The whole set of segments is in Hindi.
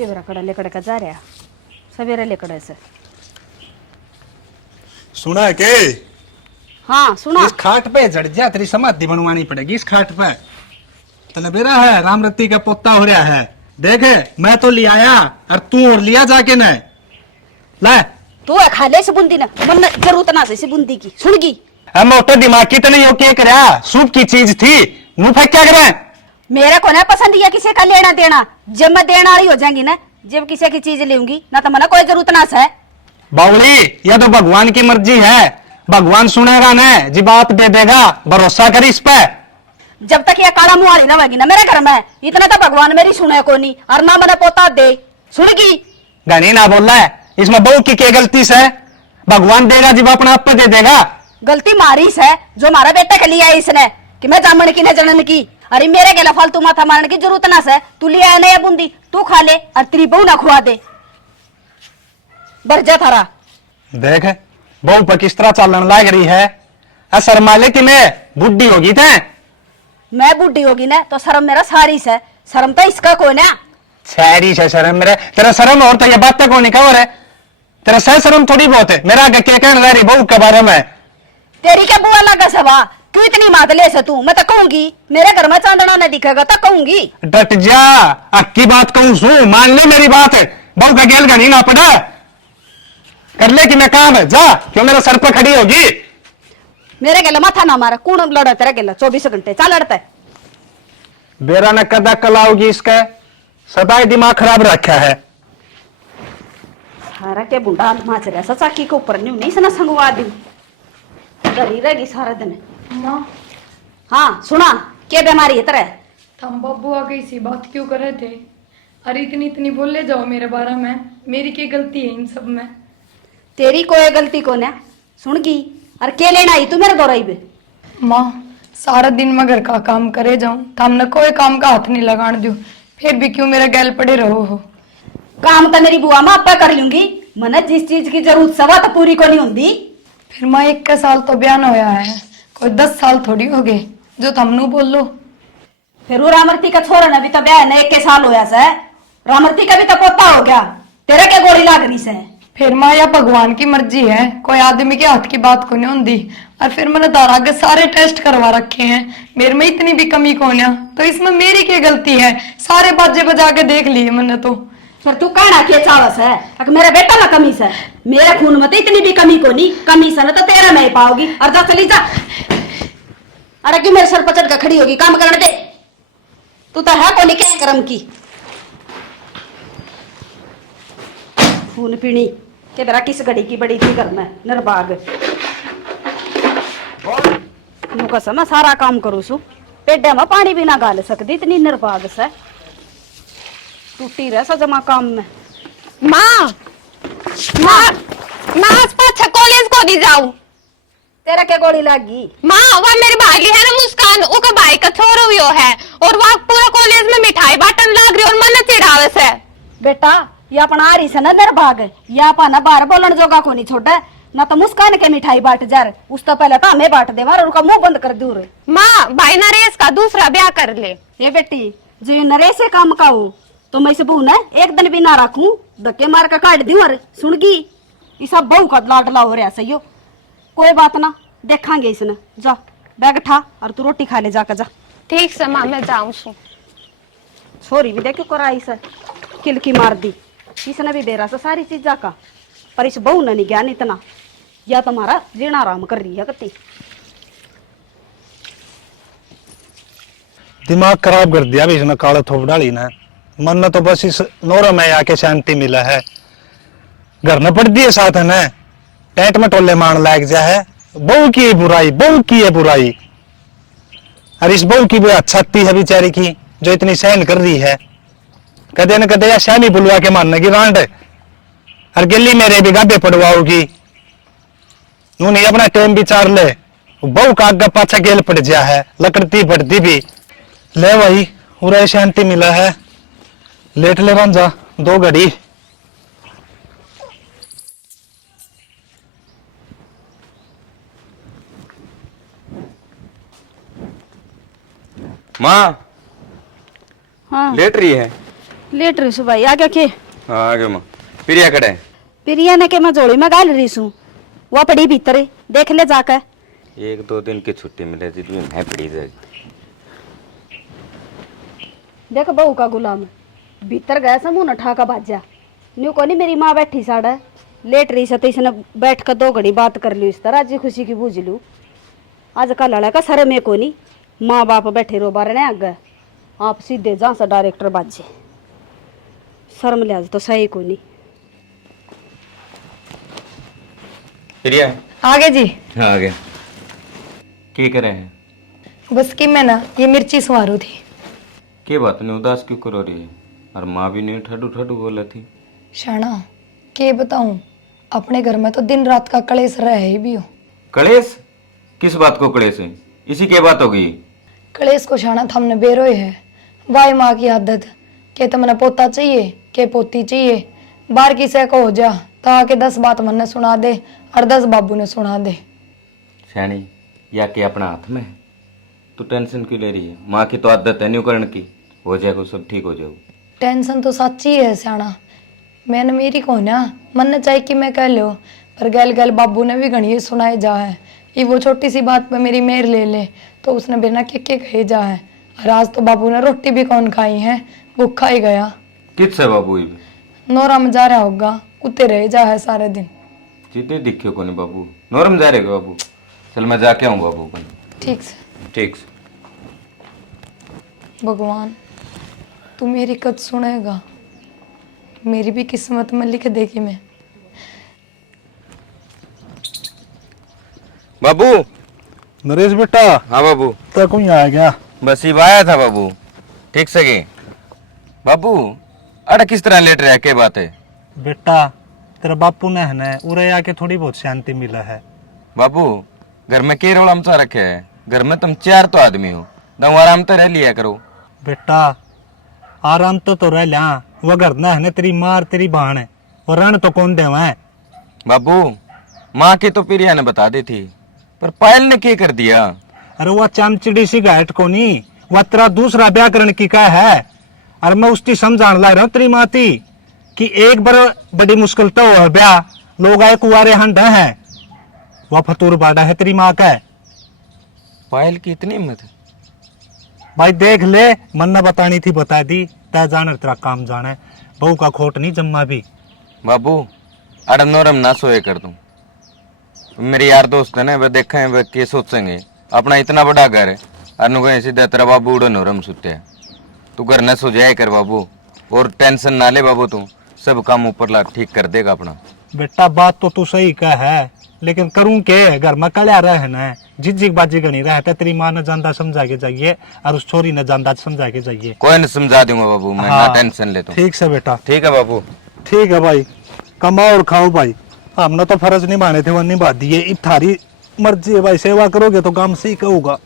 केवराकडे लेकडे का जा रहा सवेरे लेकडे से सुना है के? हाँ सुना। इस खाट पे जड़ जा, तेरी समाधि बनवानी पड़ेगी इस खाट पे। तलबेरा है, रामरती का पोता हो रहा है। देखे मैं तो ले आया और तू और लिया जाके न ले। तू है खाले से बुंदी ना मन जरूरत ना से बुंदी की सुनगी। हम तो दिमाग की तो नहीं हो के करा, सूप की चीज थी मुंह फेंक क्या करे। मेरे को ना पसंद या किसी का लेना देना, जब मैं देने वाली हो जाएंगी ना, जब किसी की चीज लूंगी ना तो मना कोई जरूरत ना है। बावली यह तो भगवान की मर्जी है, भगवान सुनेगा ना जी बाप दे देगा, भरोसा कर इस पे। जब तक ये काला मुहारी ना होगी ना मेरे घर में, इतना तो भगवान मेरी सुने को नहीं और ना मैंने पोता दे सुनगी। गनी ना बोल रहा है, इसमें बहू की क्या गलती से? भगवान देगा जी अपना आप पे दे देगा। गलती मारी से जो हमारा बेटा के लिए इसने कि मैं जामन की न जनन की। अरे मेरे के फालतू माथा मारने की जरूरत ना से, तू ले आया नया बूंदी तू खा ले और तेरी बहू ना खुआ दे बरजा थारा। देख बहू पर किस तरह चलन लाग रही है। असर माले कि मैं बुढ़ी होगी थे। मैं बुढ़ी होगी ना तो शर्म मेरा सारी से, शर्म तो इसका को ना सारी से शर्म मेरे, तेरा शर्म और तो ये बात तक नहीं कवर है, तेरा सह शर्म थोड़ी बहुत है। मेरा आगे क्या कहना रह रही बहू के बारे में? तेरी क्या बुआ लगा सवा, क्यों इतनी मात ले से तू? मैं तो कहूंगी मेरे घर में चांदना न दिखेगा तो कहूंगी। डट जा, अक्की बात कहूं सू मान ले मेरी बात है। बहू का गैल गनी ना पड़ा कर ले कि मैं काम है जा, क्यों मेरे सर पर खड़ी होगी। मेरे गेला माथा ना मारा, कौन लड़ा तेरा गेला 24 घंटे चल लड़ता है। बेरा न कदा कलाओगी इसका, सदा दिमाग खराब रखा है। सारा के बुंडा माच रहा सा चाकी के ऊपर नहीं सना संगवा दी डरी रहेगी सारा दिन। माँ हाँ सुना क्या बीमारी है तेरे? हम बब्बू आ गई सी बात क्यों कर रहे थे? अरे इतनी इतनी बोले जाओ मेरे बारे में, मेरी क्या गलती है इन सब में? तेरी कोई गलती को ना सुनगी। और के लेना आई तू मेरे दौराई पे? माँ सारा दिन मैं घर का काम करे जाऊं तो हमने कोई काम का हाथ नहीं लगाने दो, फिर भी क्यों मेरा गैल पड़े रहो हो? काम तो मेरी बुआ माँ आपका कर लूंगी, मना जिस चीज की जरूरत सवा तो पूरी को नहीं होंगी। फिर माँ 21 साल तो बयान होया है, कोई 10 साल थोड़ी हो गए जो तुमनु बोल लो। फिर वो रामरती का छोरा ने भी तो ब्याह ने 21 साल होया से, रामरती का भी तो पोता हो गया, तेरा क्या गोली लाग रही से? फिर माँ यह भगवान की मर्जी है, कोई आदमी के हाथ की बात को नहीं होती। और फिर मैंने दारा के सारे टेस्ट करवा रखे हैं, मेरे में इतनी भी कमी कौन है, तो इसमें मेरी क्या गलती है? सारे बाजे बजा के देख लिए मैंने तो। फिर तू कहना के चावस है अगर मेरा बेटा ना कमी से, मेरे खून में तो इतनी भी कमी को नहीं, कमी से ना तो तेरा में ही पाओगी। और जा चली जा। अरे क्यों मेरे सर पर चढ़ कर खड़ी होगी? काम करने दे, तू तो है कोनी क्या कर्म की खून पीनी के तेरा किस घड़ी की बड़ी थी घर में निर्भाग। मुका समय सारा काम करू सु, पेडे में पानी भी ना गाल सकती, इतनी निर्भाग से टूटी रह सा जमा काम में। माँ माँ माँ आज पाछा कॉलेज को नहीं जाऊं। तेरा क्या गोली लागी? माँ वह मेरी भाई है ना मुस्कान, उसका भाई का छोरो भी है और वह पूरा कॉलेज में मिठाई बांटन लाग रही और मन चिढ़ावे से। बेटा ये अपना आ रही से ना निर्भाग, या अपना बाहर बोलन जोगा को नहीं छोड़ा ना तो मुस्कान के मिठाई बांट जा रहे, उस तो पहले तो हमें बांट दे और उनका मुंह बंद कर दूर। माँ भाई नरेश का दूसरा ब्याह कर ले। ये बेटी जो नरेश से काम का हो तो मैं से बहू ने एक दिन भी ना रखूं, धक्के मार कर काट दी। और सुनगी ये सब बहू का लाडला हो रहा सही हो, कोई बात ना देखांगे इसने। जा बैग उठा और तू रोटी खा ले जाकर जा। ठीक से माँ मैं जाऊं सु। छोरी भी देखो कराई से किलकी मार दी, इसने भी दे रहा सारी चीज का, पर इस बहू ने नहीं ज्ञान इतना, या तुम्हारा जीना आराम कर रही है कती। दिमाग खराब कर दिया इसने काले थोप डाली ना। मन ने तो बस इस नोरा में आके शांति मिला है, घर न पड़ दिए साथ है ना, पेट में टोले मान लाग जा है। बहू की है बुराई, बहू की है बुराई। और इस बहू की भी अच्छाती है बेचारी की जो इतनी सहन कर रही है। कदे न कदे या श्यामी बुलवा के मारने की रांड और गिल्ली मेरे भी गाबे पड़वाओगी। उन्हें अपना टाइम विचार ले, बहू का आगे पाछा गेल पड़ जा है, लकड़ती पड़ती भी ले वही पूरा शांति मिला है। लेट ले रन जा 2 घड़ी। माँ हाँ लेट रही है? लेट रही सु भाई आ गया के हाँ आ गयो माँ प्रिया कड़े प्रिया ने के मैं जोड़ी में गाल रही सु वो पड़ी भीतर है, देख ले जाकर। 1-2 दिन की छुट्टी मिले थी तो मैं पड़ी जाएगी। देख बहू का गुलाम भीतर गया समूह न ठाका बाजा न्यू को नहीं मेरी माँ बैठी साड़ा लेट रही से तो इसने बैठ कर 2 घड़ी बात कर ली इस तरह जी खुशी की बूझ लू। आज का लड़ा का सर में को नहीं माँ बाप बैठे रो बारे ने आगे आप सीधे जहाँ से डायरेक्टर बाजे शर्म लिहाज तो सही को नहीं। प्रिया आगे जी। हाँ आ गया। क्या करे हैं? बस कि मैं ना ये मिर्ची सवारू थी। के बात नहीं उदास क्यों करो रही है? और माँ भी नहीं ठडू ठडू बोला थी। शाना के बताऊं अपने घर में तो दिन रात का कलेश रहे ही भी हो। कलेश? किस बात को कलेश है? इसी के बात होगी। कलेश को शाना थमने बेरोए है वाई माँ की आदत के तुमने पोता चाहिए के पोती चाहिए बार की से को हो जा ताकि 10 बात मन ने सुना दे और 10 बाबू ने सुना दे। शैनी या के अपना हाथ में है? तू टेंशन क्यों ले रही है? माँ की तो आदत है न्यू करण की, हो जाएगा सब ठीक हो जाएगा। टेंशन तो सच्ची है सियाना मैंने मेरी को ना मन ने चाहे कि मैं कह लो पर गैल गैल बाबू ने भी घनी सुनाए जा है ये वो छोटी सी बात पे मेरी मेर ले ले तो उसने बिना के कहे जा है और आज तो बाबू ने रोटी भी कौन खाई है भूखा ही गया। किससे बाबू ये? नोरा में जा रहा होगा उते रह जा है सारे दिन। जीते दिखे को नहीं बाबू नोरम जा रहे बाबू। चल मैं जाके आऊँ बाबू को। ठीक से ठीक से। भगवान तू मेरी कद सुनेगा मेरी भी किस्मत में लिख देगी मैं। बाबू। नरेश बेटा हाँ बाबू। तक ही आ गया। बस ये आया था बाबू। ठीक से गए बाबू। अरे किस तरह लेट रहा है क्या बात है? बेटा तेरा बापू ने है ना उरे आके थोड़ी बहुत शांति मिला है। बाबू घर में के रोड़ा मचा रखे है? घर में तुम 4 तो आदमी हो दम आराम तो रह लिया करो। बेटा आराम तो रह लिया वो घर ना है ना तेरी मार तेरी बहन है और रण तो कौन देवा है? बाबू माँ की तो प्रिया ने बता दी थी पर पायल ने क्या कर दिया? अरे वह चामचिड़ी सी गायट को नहीं वह तेरा दूसरा व्याकरण की का है। अरे मैं उसकी समझाने ला रहा हूँ तेरी माती कि एक बार बड़ी मुश्किल तो हुआ ब्याह लोग आए कुआरे हंड है वह फतूर बाड़ा है तेरी माँ का है। पायल की इतनी हिम्मत है? भाई देख ले मन न बतानी थी बता दी तय जाने तेरा काम जाना है बहू का खोट नहीं जम्मा भी। बाबू अरे नोरम ना सोए कर दूं मेरे यार दोस्त है ना वे देखे हैं वे के सोचेंगे अपना इतना बड़ा घर है अनु कहीं सीधा तेरा बाबू उड़ो नोरम सुते है। तू घर न सो जाए कर बाबू और टेंशन ना ले बाबू तू सब काम ऊपर ला ठीक कर देगा अपना। बेटा बात तो तू सही कह है लेकिन करूं के घर में कल्या रहे ना झिझिक बाजी गनी रहता तेरी माँ ने जानता समझा के जाइए और उस छोरी ने जानता समझा के जाइए। कोई न समझा दूंगा बाबू मैं हाँ, ना टेंशन ले तू। ठीक से बेटा। ठीक है बाबू। ठीक है भाई कमाओ और खाओ भाई हमने तो फर्ज निभाने थे वो निभा दिए अब थारी मर्जी है भाई सेवा करोगे तो काम सही कहूंगा।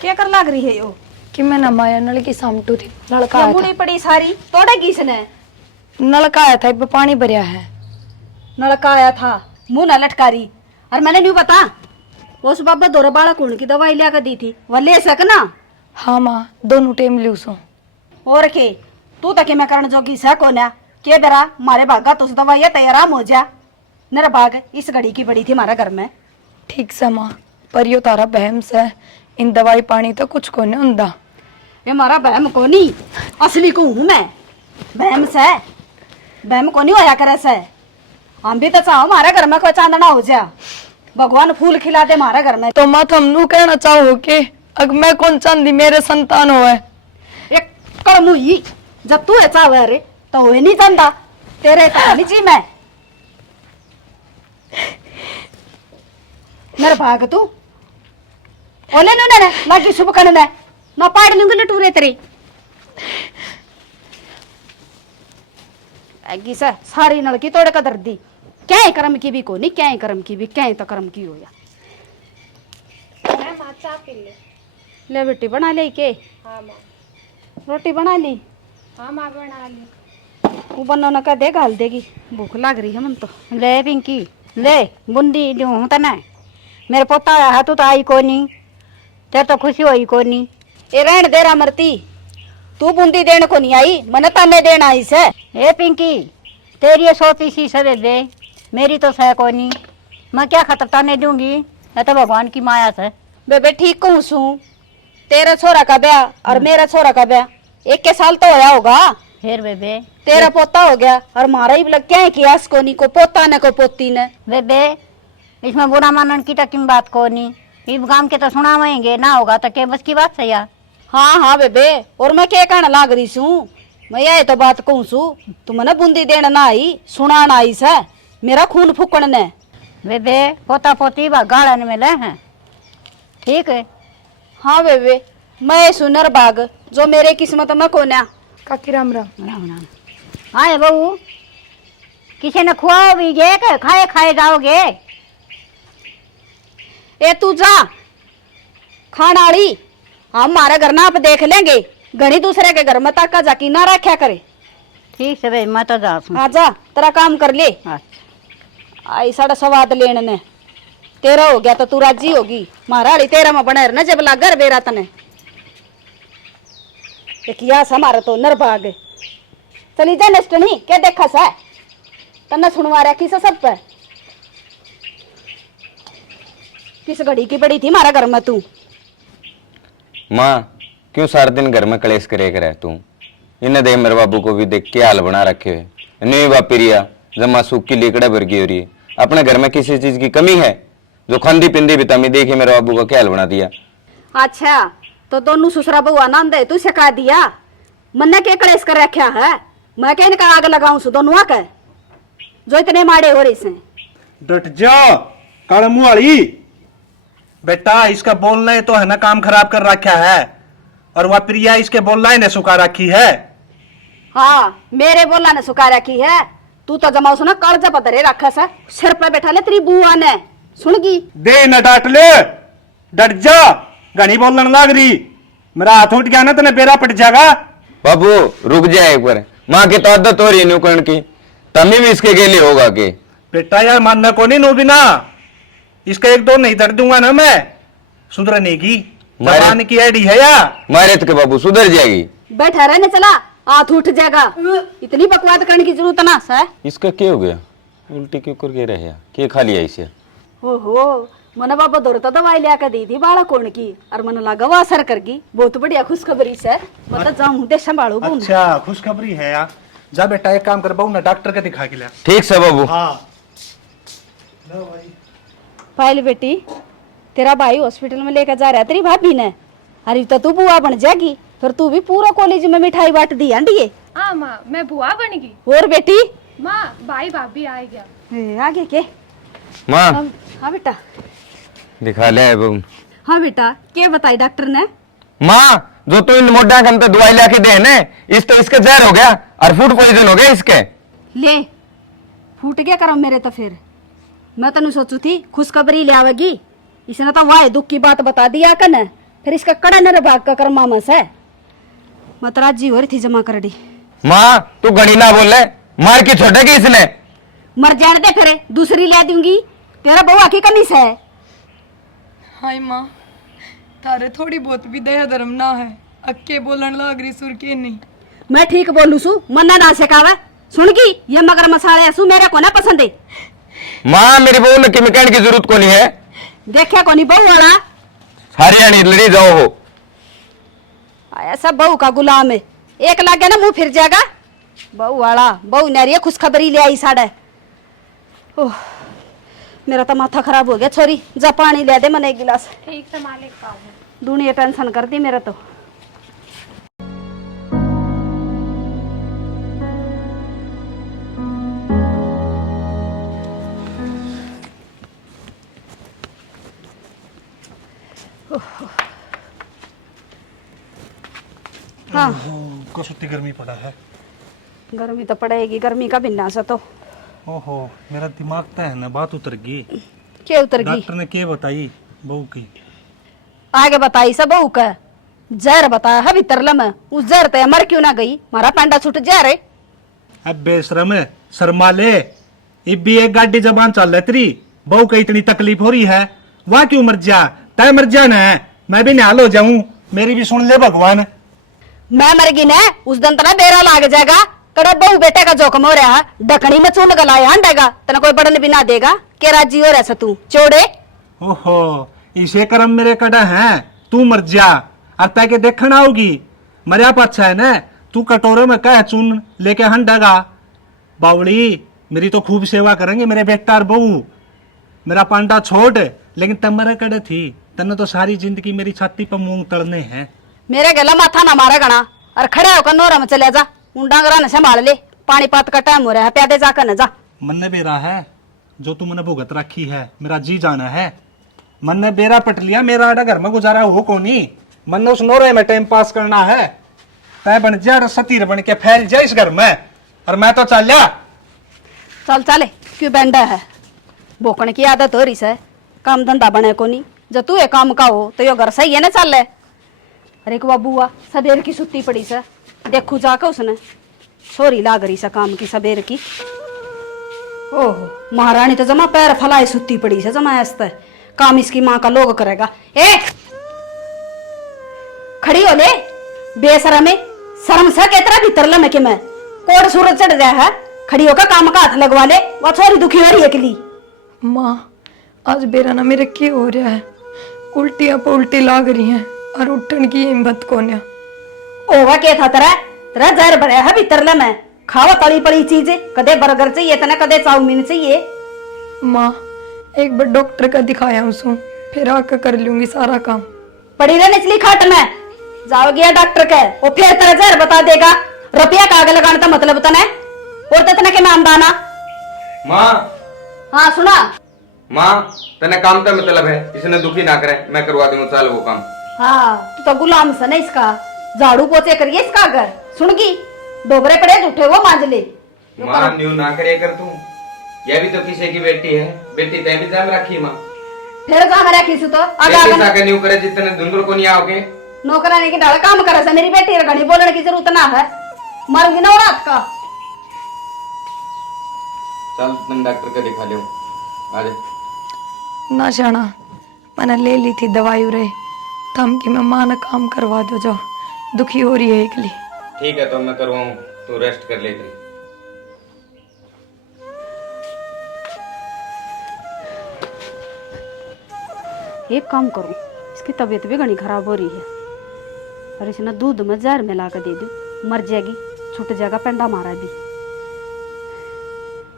क्या कर लाग रही है यो कि मैं ना माया नल की सामटू थी नलका क्या आया मुड़ी पड़ी सारी तोड़ेगी इसने। था नलका आया था इब पानी भरिया है। नलका आया था मुंह न लटकारी और मैंने नहीं बता उस बाबा दोरा बाड़ा कुण की दवाई लिया कर दी थी वह ले सकना। हाँ माँ दोनों टाइम ली उसो और के तू तक मैं करण जोगी सा कोना के बेरा मारे भागा तो दवाई है तैयार आराम हो जा मेरा भाग इस घड़ी की पड़ी थी हमारा घर में। ठीक से माँ पर यो तारा बहम से इन दवाई पानी तो कुछ को नहीं हुंदा। ये मारा बहम को नहीं असली को हूँ मैं बहम को नहीं होया करे से हम भी तो चाहो हमारे घर में कोई चांदना हो जा भगवान फूल खिला दे हमारे घर में। तो माँ तुम नू कहना चाहो कि अग मैं कौन चांदी मेरे संतान हो है एक कड़मू ही जब तू ऐसा हुआ रे तो हो नहीं जानता तेरे कहानी जी मैं मेरे भाग तू ओले नु लगी शुभ करने ना पाड़ लूंगी लटूरे तेरे ऐगी सा सारी नलकी तोड़े का दर्दी क्या है कर्म की भी को नहीं क्या है कर्म की भी क्या है तो कर्म की हो या ले बेटी बना ले के। हाँ माँ रोटी बना ली। हाँ माँ बना ली। वो बनाना का दे घाल देगी भूख लग रही है मन तो ले पिंकी ले बुंदी जो हूं तने मेरे पोता आया है तू तो आई को नहीं तेरे तो खुशी हुई को नहीं। ए रहन दे रा मरती, तू बूंदी देने को नहीं आई, मन ताने देना आई से। ए पिंकी तेरी ये सोती सी सवे दे मेरी तो सह को नहीं, मैं क्या खतर ताने दूंगी, ये तो भगवान की माया से। बेबे ठीक कहूँ सू, तेरा छोरा का ब्याह और मेरा छोरा का ब्याह एक के साल तो होया होगा। फिर बेबे तेरा पोता हो गया और मारा ही लग क्या है कि आस को नहीं को पोता ने को पोती ने। बेबे इसमें बुरा मानन की टकिम बात को नहीं, इस गांव के तो सुना वहेंगे ना होगा तो के बस की बात सही है। हाँ हाँ बेबे, और मैं क्या कहना लाग रही सू, मैं ये तो बात कहूँ सू, तू मने बूंदी देना ना आई सुनाना आई से मेरा खून फूकण ने। बेबे पोता पोती बा गाड़न में ले हैं ठीक है। हाँ बेबे, मैं सुनर बाग जो मेरे किस्मत में कोन्या। काकी राम राम। राम राम। हाँ बहू किसी ने खुआओगे के खाए खाए जाओगे। ए तू जा खाना आड़ी, हम हमारे घर ना आप देख लेंगे, घड़ी दूसरे के घर में ताका जाकी ना रखा करे। ठीक है भाई मैं तो जा आ जा तेरा काम कर ले। आई साड़ा स्वाद लेने ने तेरा हो गया तो तू राजी होगी, महाराड़ी तेरा में बने रहना जब ला घर बेरा तने। एक यास हमारा तो नरबाग चली जा नष्ट नहीं क्या देखा सा तन्ना सुनवा रहा किस सब पे, किस घड़ी की पड़ी थी हमारा घर में तू। माँ क्यों सारा दिन घर में कलेश करे कर तू, इन्हें देख मेरे बाबू को भी देख के हाल बना रखे हुए, नहीं बापी रिया जमा सूख की लेकड़ा भर गई हो रही है। अपने घर में किसी चीज की कमी है जो खंदी पिंदी बितामी देखी मेरे बाबू का क्या हाल बना दिया। अच्छा तो दोनों ससुरा बहू आनंद है तू सिखा दिया, मन्ने के कलेश कर रखा है, मैं क्या इनका आग लगाऊं सु दोनों आके जो इतने माड़े हो रही से। डट जा काला मुंह वाली, बेटा इसका बोलना है तो है ना काम खराब कर रखा है, और वह प्रिया इसके बोलना है ने सुखा रखी है। हाँ मेरे बोला ने सुखा रखी है, तू तो जमाओ सुना कालजा पतरे रखा सा सिर पे बैठा ले तेरी बुआ ने सुनगी। दे न डांट ले, डट जा घनी बोलने लाग रही, मेरा हाथ उठ गया ना तो बेरा पट जाएगा। बाबू रुक जाए एक बार, माँ की तो आदत हो रही है नुकरण की, तमी भी इसके गेले होगा के। बेटा यार मानना को नहीं नो बिना, इसका एक दो नहीं दर्द दूंगा ना मैं, सुधरने की जबान की आईडी है या मारे तो के बाबू सुधर जाएगी। बैठा रहने चला हाथ उठ जाएगा, इतनी बकवाद करने की जरूरत ना है। इसका क्या हो गया, उल्टी क्यों करके रहे, क्या खा लिया इसे। ओहो मन बाबा दौर तो दवाई लिया कर दी थी बाड़ा कौन की, और मन लगा वो असर करगी, बहुत बढ़िया खुशखबरी से मतलब जाऊं दे संभालो। अच्छा खुशखबरी है यार, जा बेटा एक काम कर बहू ना डॉक्टर के दिखा के लिया। ठीक से बाबू। हाँ पायल बेटी तेरा भाई हॉस्पिटल में लेकर जा रहा है तेरी भाभी ने, अरे तो तू बुआ बन जाएगी, फिर तू भी पूरा कॉलेज में मिठाई बांट दी आंटी। हाँ माँ मैं बुआ बन गई। और बेटी माँ भाई भाभी आ गया। आगे के माँ हाँ बेटा। दिखा ले बहू। हाँ बेटा क्या बताई डॉक्टर ने। माँ जो तू इन मोटा के अंदर दवाई ला के दे ने, इस तो इसका जहर हो गया और फूड पॉइजन हो गया इसके। ले फूट गया करम मेरे तो, फिर मैं तनु सोचू थी खुशखबरी ले आवेगी, इसने तो वाह दुख की बात बता दिया कन, फिर इसका कड़ा नर भाग का कर मामा से मैं तो राजी हो रही थी जमा कर दी। माँ तू घड़ी ना बोले, मार के छोड़ेगी इसने। मर जाने दे फिर दूसरी ले दूंगी, तेरा बउआ की कमी से है। हाय माँ तारे थोड़ी बहुत भी दया धर्म ना है, अक्के बोलन लाग रही सुर के नहीं। मैं ठीक बोलू सू मन्ना ना सिखावा, सुनगी ये मगर मसाले सू मेरे को ना पसंद है। माँ मेरी बहू ने कहने की जरूरत को नहीं है, देखा को नहीं बहू वाला हरियाणी लड़ी जाओ हो। ऐसा बहू का गुलाम है, एक लाग गया ना मुंह फिर जाएगा। बहू वाला बहू नारी खुशखबरी ले आई साढ़े। ओह मेरा तो माथा खराब हो गया, छोरी जा पानी ले दे मैंने एक गिलास। ठीक से मालिक पाओ। दुनिया टेंशन कर दी मेरा तो। हाँ को सत्ती गर्मी पड़ा है। गर्मी तो पड़ेगी, गर्मी का बिना से तो। ओहो मेरा दिमाग तो है ना बात उतर गई। क्या उतर गई? डॉक्टर ने क्या बताई बहू की? आगे बताई सब बहू का जहर बताया है भीतर लम, उस जहर ते मर क्यों ना गई, मारा पांडा छूट जहर है। अब बेशरम शर्मा ले, ये भी एक गाड़ी जबान चल रही तेरी, बहू को इतनी तकलीफ हो रही है, वहां क्यों मर जा, तय मर जा ना, मैं भी निहाल हो जाऊं, मेरी भी सुन ले भगवान। मैं मरगी ने उस दिन तना बेरा लाग जाएगा, कड़े बहू बेटे का जोखम हो रहा है, ढकनी में चून गलाया हंडेगा, तना कोई बड़न भी ना देगा, के राजी हो रहा तू चोड़े। ओहो, इसे कर्म मेरे कड़ा है, तू मर जा, और तय के देखना होगी, मरिया पाछा है ना, तू कटोरे में कह चून लेके हंडेगा। बावली मेरी तो खूब सेवा करेंगे मेरे बेटा और बहू, मेरा पांडा छोड़, लेकिन तब मेरे कड़े थी, तने तो सारी जिंदगी मेरी छाती पर मूंग तड़ने हैं। मेरे गला माथा ना मारा गणा, और खड़े होकर नोरा में चले जा, डांगरा न संभाल ले, पानी पात का टाइम हो रहा है, प्यादे जाकर न जा। मन ने बेरा है जो तू मैंने भुगत रखी है, मेरा जी जाना है, मन ने बेरा पट लिया, मेरा आड़ा घर में गुजारा हो कोनी, मन ने उस नोरे में टाइम पास करना है, तय बन जा और सतीर बन के फैल जा इस घर में, और मैं तो चल जा। चल चले, क्यों बैंडा है, भोकने की आदत हो रही है, काम धंधा बने कोनी, जब तू ये काम का हो तो यो घर सही है ना चल। अरे को बुआ सबेर की सुत्ती पड़ी से, देखू जाकर उसने सोरी लाग रही से काम की सबेर की। ओहो महारानी तो जमा पैर फलाए सुत्ती पड़ी से, जमा ऐसा काम इसकी माँ का लोग करेगा। ए खड़ी हो ले बेशरम में, शर्म से केतरा भीतर लमे के मैं कोड सूरज चढ़ रहा है, खड़ी होकर काम का हाथ लगवा ले, वो छोरी दुखी हो रही है अकेली। माँ आज बेरा ना मेरे क्या हो रहा है, उल्टियां पुल्टी लाग रही हैं और उठन की हिम्मत कोन्या। ओवा के था तेरा तेरा जहर भरा है भीतर ले मैं, खावा तली पड़ी चीज, कदे बर्गर चाहिए तना, कदे चाउमीन चाहिए। माँ एक बार डॉक्टर का दिखाया उसको, फिर आकर कर लूंगी सारा काम। पड़ी रहे निचली खाट में, जाओ गया डॉक्टर के, वो फिर तेरा जहर बता देगा, रुपया का आगे लगाने का मतलब तने, और तने के नाम दाना। माँ हाँ सुना माँ, तने काम का मतलब है, इसने दुखी ना करे, मैं करवा दूंगा चल वो काम। हाँ तू तो गुलाम सा नहीं इसका, झाड़ू पोछे करिए इसका घर, सुनगी डोबरे पड़े झूठे वो मांझ ले। माँ न्यू ना करे कर तू, यह भी तो किसी की बेटी है, बेटी तय भी जाम रखी माँ, फिर जा मेरा खींचू तो आगे बेटी आगे साके न्यू करे जितने धुंधुर को नहीं आओगे। नौकरानी की डाल काम करे से, मेरी बेटी घड़ी बोलने की जरूरत ना है, मारूंगी ना रात का। चल तुम डॉक्टर को दिखा लो, आ जा। ना शाना मैंने ले ली थी दवाई उरे, थम कि मैं माँ ने काम करवा दो, जो दुखी हो रही है एकली। ठीक है तो मैं करवाऊँ, तू रेस्ट कर लेती। एक काम करूं, इसकी तबीयत भी घनी खराब हो रही है, और इसे ना दूध में जहर मिला कर दे दूं, मर जाएगी, छूट जाएगा पेंडा मारा भी,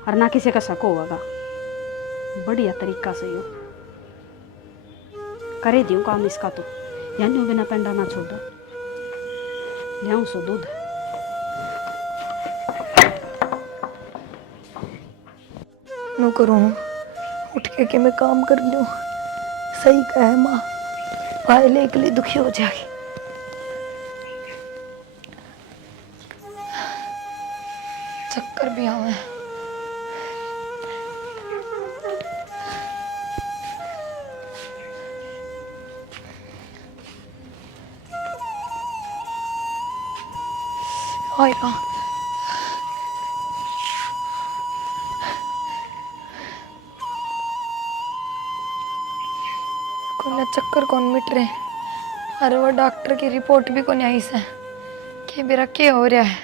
और ना किसी का शक होगा, बढ़िया तरीका से यो करे दियो काम इसका तो, यानी बिना पेंडा ना छोड़ लियाऊं सो दूध। नो करूँ उठ के मैं काम कर लूँ, सही कहे माँ, पायले के लिए दुखी हो जाएगी। चक्कर भी आवे, आएगा कोने चक्कर कौन मिट रहे, अरे वो डॉक्टर की रिपोर्ट भी कोनी आई से, कि मेरा क्या हो रहा है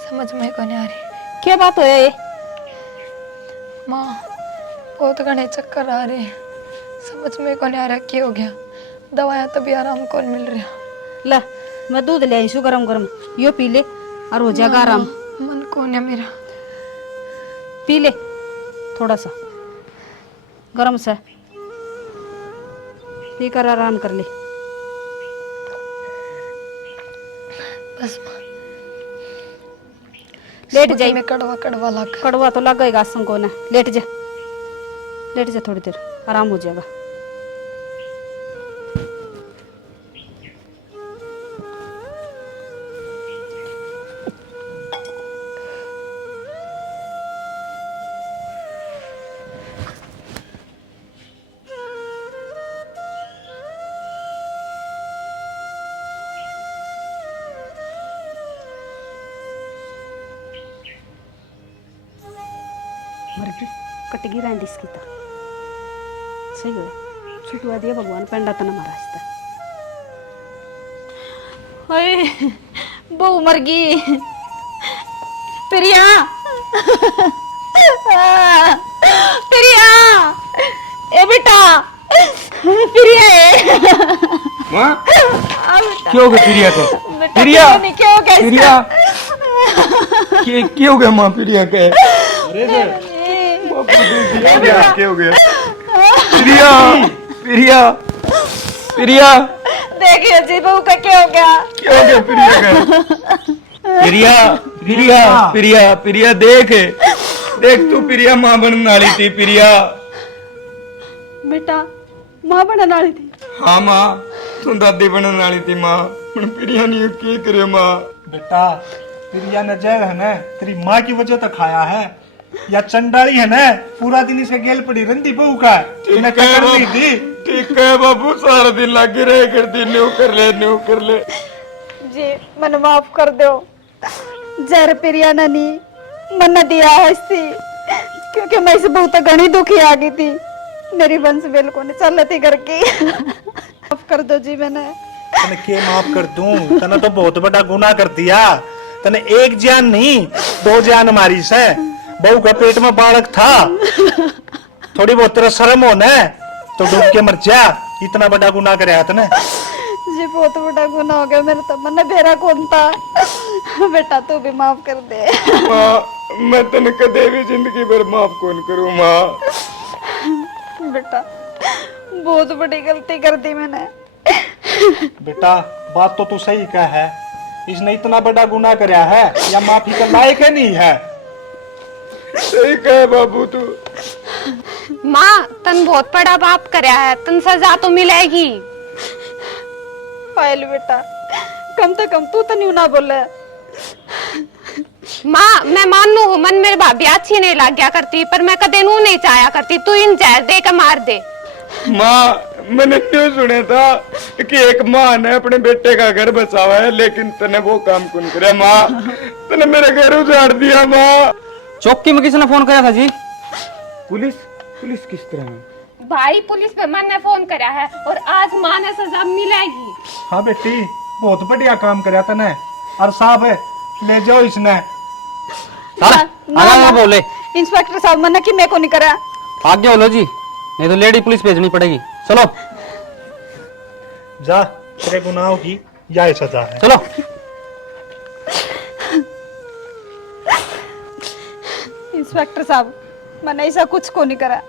समझ में कोनी आ रही। क्या बात है माँ बहुत घने चक्कर आ रहे हैं, समझ में कोनी आ रहा क्या हो गया, दवाइयाँ तभी आराम कौन मिल रहा। ला मैं दूध ले आई गरम गरम, यो पी ले और हो जाएगा आराम। मन कौन है मेरा, पी ले थोड़ा सा गरम से, पी कर आराम कर ले। बस लेट जाई, में कड़वा कड़वा लग, कड़वा तो लगेगा संको ने, लेट जा लेट जा, थोड़ी देर आराम हो जाएगा। मर कटगी रही इसकी तो सही हो छुटवा दिया भगवान पेंडा तना महाराज हाय बहू मर गई प्रिया प्रिया ए बेटा प्रिया माँ क्या हो गया प्रिया को? प्रिया क्या हो गया प्रिया क्या हो गया माँ प्रिया के? क्या हो गया प्रिया प्रिया प्रिया देखिए जी बहू का क्या हो गया प्रिया का? प्रिया प्रिया प्रिया प्रिया देख देख तू प्रिया माँ बनने वाली थी प्रिया। बेटा माँ बनने वाली थी। हाँ माँ तू दादी बनने वाली थी माँ प्रिया ने क्या करे माँ? बेटा प्रिया ने जहर है ना तेरी माँ की वजह तो खाया है या चंडाली है ना पूरा दिन इसे गेल पड़ी रंदी बहू का इन्हें कर दी थी। ठीक है बाबू सारा दिन लगे रहे करती न्यू कर ले जी मन माफ कर दो जहर प्रिया ने मन दिया है इससे क्योंकि मैं इस बहुत घनी दुखी आ गई थी मेरी वंश बिल्कुल नहीं चलती करके माफ कर दो जी मैंने तने के माफ कर दूं तने तो बहुत बड़ा गुनाह कर दिया तने एक जान नहीं 2 जान मारी से बहू का पेट में बालक था थोड़ी बहुत तेरा शर्म हो ना तो डूब के मर जा इतना बड़ा गुनाह कराया तने जी बहुत बड़ा गुनाह हो गया मेरे तो मन बेरा कौन था बेटा तू भी माफ कर दे माँ मैं तेने कदे भी जिंदगी भर माफ कौन करूँ माँ? बेटा बहुत बड़ी गलती कर दी मैंने बेटा बात तो तू सही कह है इसने इतना बड़ा गुनाह कराया है या माफी का लायक है नहीं है। सही कहे बाबू तू। माँ तन बहुत बड़ा पाप करया है तन सजा तो मिलेगी। पायल बेटा कम से कम तू तो नहीं ना बोले। माँ मैं मानू हूँ मन मेरे भाभी अच्छी नहीं लग गया करती पर मैं कदे नू नहीं चाया करती तू इन जहर दे के मार दे। माँ मैंने क्यों सुना था कि एक माँ ने अपने बेटे का घर बसावा है लेकिन तने वो काम कौन करे माँ? तने मेरे घर उजाड़ दिया माँ। चौकी में किसने फोन किया था जी? पुलिस पुलिस किस तरह है? भाई पुलिस पे मन ने फोन करा है और आज माँ ने सजा मिलेगी। हाँ बेटी बहुत बढ़िया काम कराया तने और साहब ले जाओ इसने आगे बोले इंस्पेक्टर साहब मना कि मैं को नहीं करा आगे बोलो जी नहीं तो लेडी पुलिस भेजनी पड़ेगी। चलो जा तेरे गुनाहों की यही सजा है। चलो इंस्पेक्टर साहब मैंने ऐसा कुछ को नहीं करा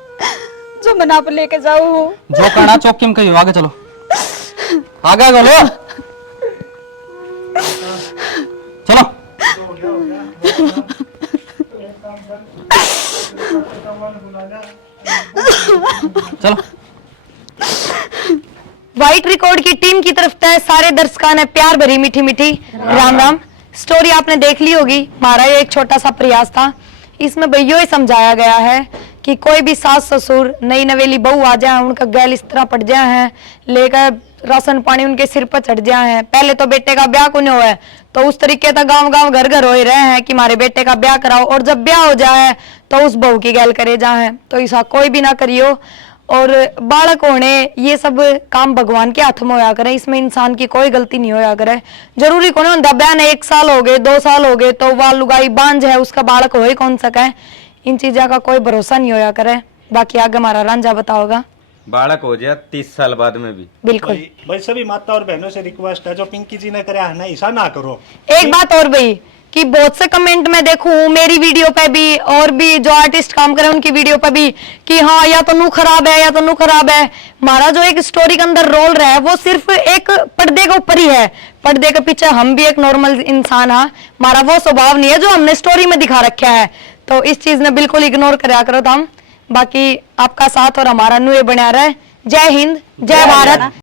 जो मना आप लेके जाओ जो करना चौकी में कहियो आगे चलो आगे बोलो चलो चलो। व्हाइट रिकॉर्ड की टीम की तरफ से सारे दर्शकों ने प्यार भरी मीठी मीठी राम राम। स्टोरी आपने देख ली होगी हमारा ये एक छोटा सा प्रयास था इसमें भैया ही समझाया गया है कि कोई भी सास ससुर नई नवेली बहू आ जाए उनका गैल इस तरह पड़ जाए हैं लेकर राशन पानी उनके सिर पर चढ़ जाए हैं। पहले तो बेटे का ब्याह को नहीं हुआ है तो उस तरीके तक गांव गांव घर घर हो ही रहे हैं कि हमारे बेटे का ब्याह कराओ और जब ब्याह हो जाए तो उस बहू की गैल करे जाए तो ऐसा कोई भी ना करियो। और बालक होने ये सब काम भगवान के हाथ में होया करे इसमें इंसान की कोई गलती नहीं होया करे। जरूरी कौन होता ब्याह ने 1 साल हो गए 2 साल हो गए तो वह लुगाई बांझ है उसका बालक हो ही कौन सका है। इन चीजों का कोई भरोसा नहीं होया करे। बाकी आगे हमारा रांझा बताओगा। बालक हो जाए 30 साल बाद में भी बिल्कुल भाई सभी माता और बहनों से रिक्वेस्ट है जो पिंकी जी ने कराया है ना ऐसा ना करो। एक बात और भाई कि बहुत से कमेंट में देखूं मेरी वीडियो पे भी और भी जो आर्टिस्ट काम करे उनकी वीडियो पे भी कि हाँ या तो नू खराब है या तो नू खराब है। हमारा जो एक स्टोरी के अंदर रोल रहा है वो सिर्फ एक पर्दे के ऊपर ही है। पर्दे के पीछे हम भी एक नॉर्मल इंसान है। हमारा वो स्वभाव नहीं है जो हमने स्टोरी में दिखा रखा है तो इस चीज ने बिल्कुल इग्नोर करा करो। हम बाकी आपका साथ और हमारा नुए बना रहे। जय हिंद जय भारत।